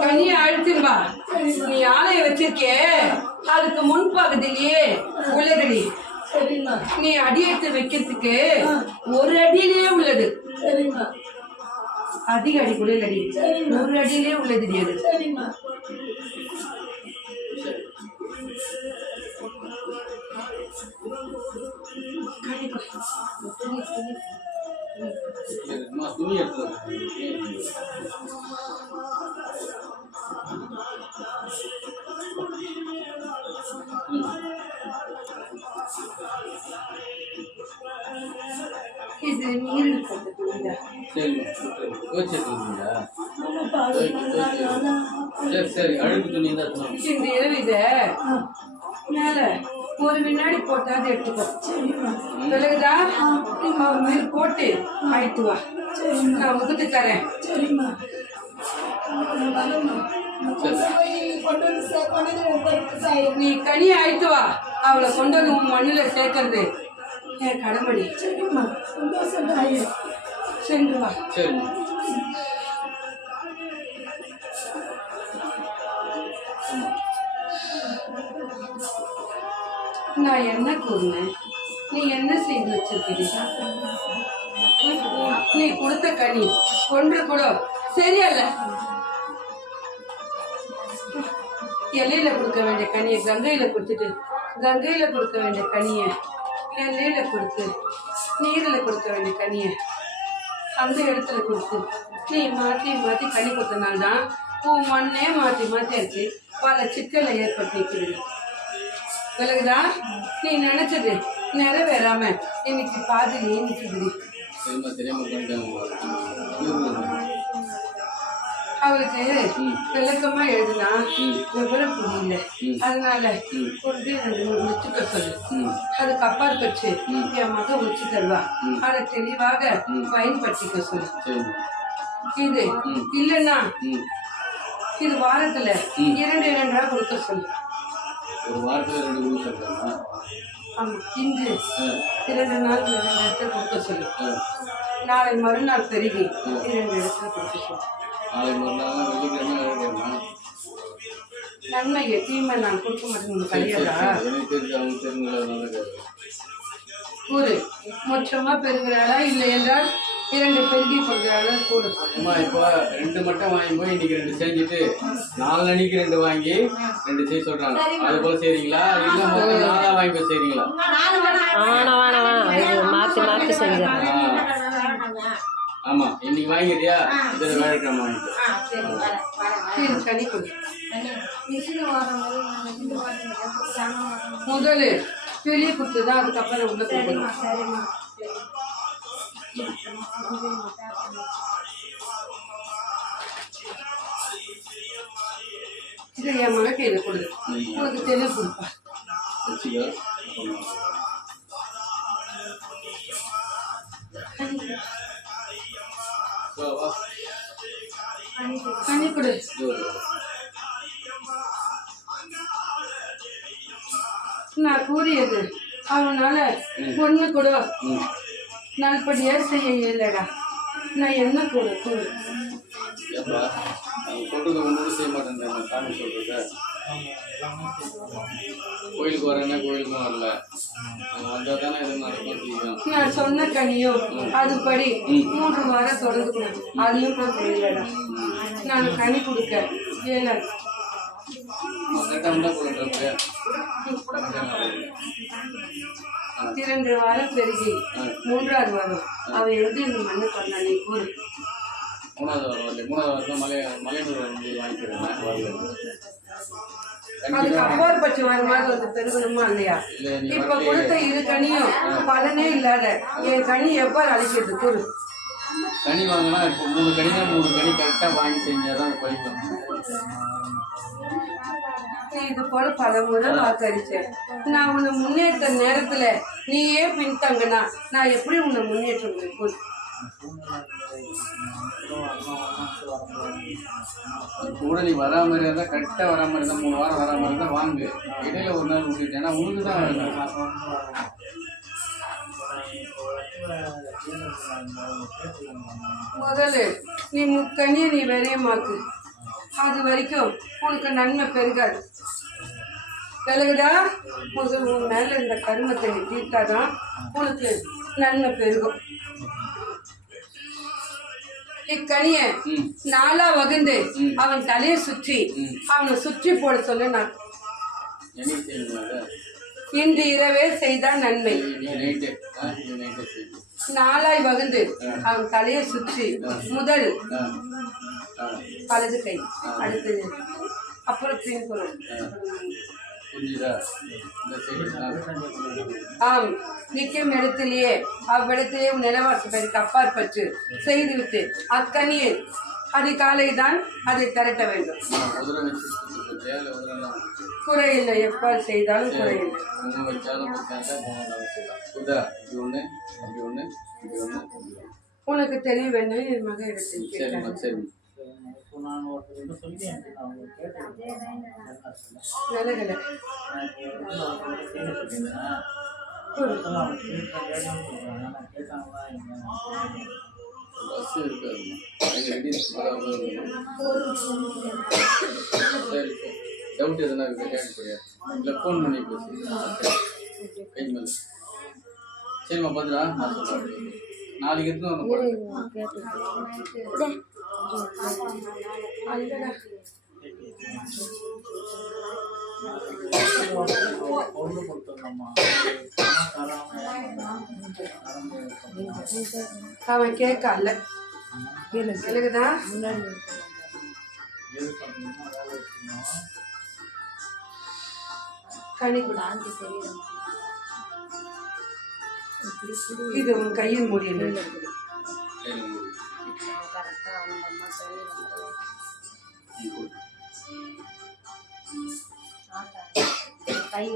கனியை அழுத்தும்பா. நீ ஆலைய வச்சிருக்கே, அதுக்கு முன்பகுதியிலேயே உள்ளதுடி. நீ அடி எடுத்து வைக்கிறதுக்கு ஒரு அடியிலேயே உள்ளது. அதிக அடி கூட இல்லடி, ஒரு அடியிலே உள்ளதுடி அது. துணி எடுத்து இது நீர் சரி அழுக்கு துணி தான். இந்த இரவு இத மேல ஒரு வினாடி போட்டாது எடுத்துக்கோ. விலகுதா மேல் போட்டு ஆயிட்டு வா, நான் உகுத்து தரேன். நீ கனி ஆயிட்டு வா, அவளை கொண்டு வந்து உன் மண்ணில சேர்க்கறது என் கடமடி. சென்று வா. நான் என்ன கூறினேன், நீ என்ன செய்து வச்சிருக்கிறீங்க? நீ கொடுத்த கனி ஒன்று கூட சரியல்ல. எல்லையில கொடுக்க வேண்டிய கனியை கங்கையில கொடுத்துட்டு, கங்கையில கொடுக்க வேண்டிய கனியை எல்லையில கொடுத்து, நீரில கொடுக்க வேண்டிய கனியை அந்த இடத்துல கொடுத்து, நீ மாற்றி மாற்றி கனி கொடுத்தனால்தான் உன் மண்ணே மாற்றி மாற்றி இருக்கு. பல சிக்கலை ஏற்பட்டிருக்கிறது. விலகுதா? நீ நினைச்சது நிறைவேறாம இன்னைக்கு பாதிலேயே நிற்குது. அவளுக்கு விளக்கமா எழுதுனா விவரம் புரியல, அதனால கொண்டு வச்சுக்க சொல்லு. அதுக்கு அப்பால் வச்சு என் மகன் வச்சு தருவா, அதை தெளிவாக பயன்படுத்திக்க சொல்லு. இது இல்லைன்னா இது வாரத்துல 2 கொடுக்க சொல்லு. ஒரு வாரத்துல 2 கொடுக்க. ஆமா, இன்று 2 நாள் 2 இடத்துல கொடுக்க சொல்லு. நாளை மறுநாள் பெருகி 2 இடத்துல கொடுக்க சொல்லு. நன்மை தீமை நான் கொடுக்க மாட்டேன் கிடையாதா? கூறு மொச்சமா பெருகிறாளா இல்லை என்றால் 2 பெருகி கொடுக்கிறாளா கூறு. இப்போ 2 மட்டும் வாங்கி போய் இன்னைக்கு 2 செஞ்சுட்டு 4 அன்னைக்கு 2 வாங்கி 2 செய்ய சொல்றாங்க. அது போல செய்றீங்களா இல்ல மொத்தம் 4 வாங்கி போய் செய்றீங்களா? மாத்தி மாத்தி செஞ்சாங்க. ஆமா, இன்னைக்கு வாங்கிறியா? இதுல வேலைக்கிழமை வாங்கிட்டு முதல்ல வெளியே கொடுத்துதான் அதுக்கப்புறம் உள்ள கொடுக்கணும். இதை என் மக கையில கொடு, உனக்கு தெளிவு கொடுப்பா. கண்ணி கொடு. நான் கூறியது அவனால பொண்ணு கூட நாள்படியா செய்ய இயலடா. நான் என்ன கூறு கூறு செய்ய மாட்டேன். சாமி சொல்றது கோயிலுக்கு வரேன்னா கோயிலுக்கும் வரல, வந்தால் தானே எதுவும் நடக்கும். நான் சொன்ன கனியோ அதுபடி 3 வாரம் தொடர்ந்துக்கணும். அதையும் கூட தெரியலடா. நான் கனி கொடுக்க ஏழை 2 வாரம் பெருகி 3ஆவது வாரம் அவன் எழுதி இந்த மண்ணு பண்ணா. நீ கூறு. 3ஆவது வாரம் வரல. 3ஆவது வாரத்தில் மலையனூர் வாங்கிக்கிறேன். அதுக்கு அப்பார் பட்சம் வருமாறு வந்து பெருகணுமா இல்லையா? இப்ப கொடுத்த 2 கனியும் பலனே இல்லாத என் கனி எவ்வாறு அழைக்கிறது கூறு. கனி வாங்கினா இப்போ 3 கனினா 3 கனி கரெக்டாக வாங்கி செஞ்சாதான் அது பழிக்கும். இது போல பல முறை வாக்களிச்சேன். நான் உன்னை முன்னேற்ற நேரத்துல நீயே பின்தங்கினா நான் எப்படி உன்னை முன்னேற்ற முடியும்? கூட நீ வராம இருந்தா கரெக்டா வராம இருந்தா 3 வாரம் வராம இருந்தா வாங்கு. இடையில ஒரு நாள் விட்டுட்டேன்னா உனக்கு தான் முதல்ல நீ முக்கனியை நீ விரையமாக்கு, அது வரைக்கும் உனக்கு நன்மை பெருகாது. விலகுதா? முதல் உன் மேல இந்த கருமத்தை நீ தீர்த்தாதான் உனக்கு நன்மை பெருகும். இக்கனிய நாளா வகுந்து அவன் தலையை சுற்றி அவனை சுற்றி போட சொல்லு. நான் இன்று இரவே செய்தான் நன்மை. நாளாய் வகுந்து அவன் தலையை சுற்றி முதல் வலது கை, அடுத்தது அப்புறம் பின்புறம். ஆம், நிற்கும் இடத்திலேயே அவ்விடத்திலே நிலவாசப்பதற்கு அப்பாற்பட்டு செய்துவிட்டு அக்கனியை அதிகாலை தான் அதை திரட்ட வேண்டும். குறையில்லை, எப்ப செய்தாலும் குறையில்லை. உனக்கு தெரிய வேண்டும் என் மக இடத்தில் விலகல. டவுட் எதுனா கேட்கக்கூடிய இல்லை ஃபோன் பண்ணி பேசு கை மேலே. சரிம்மா பார்த்துடா, நான் சொல்கிறேன். நாளைக்கு எடுத்து ஒன்று அவன் கேட்கல. எனக்குதா கனி இது உன் கையில் முடியல. கை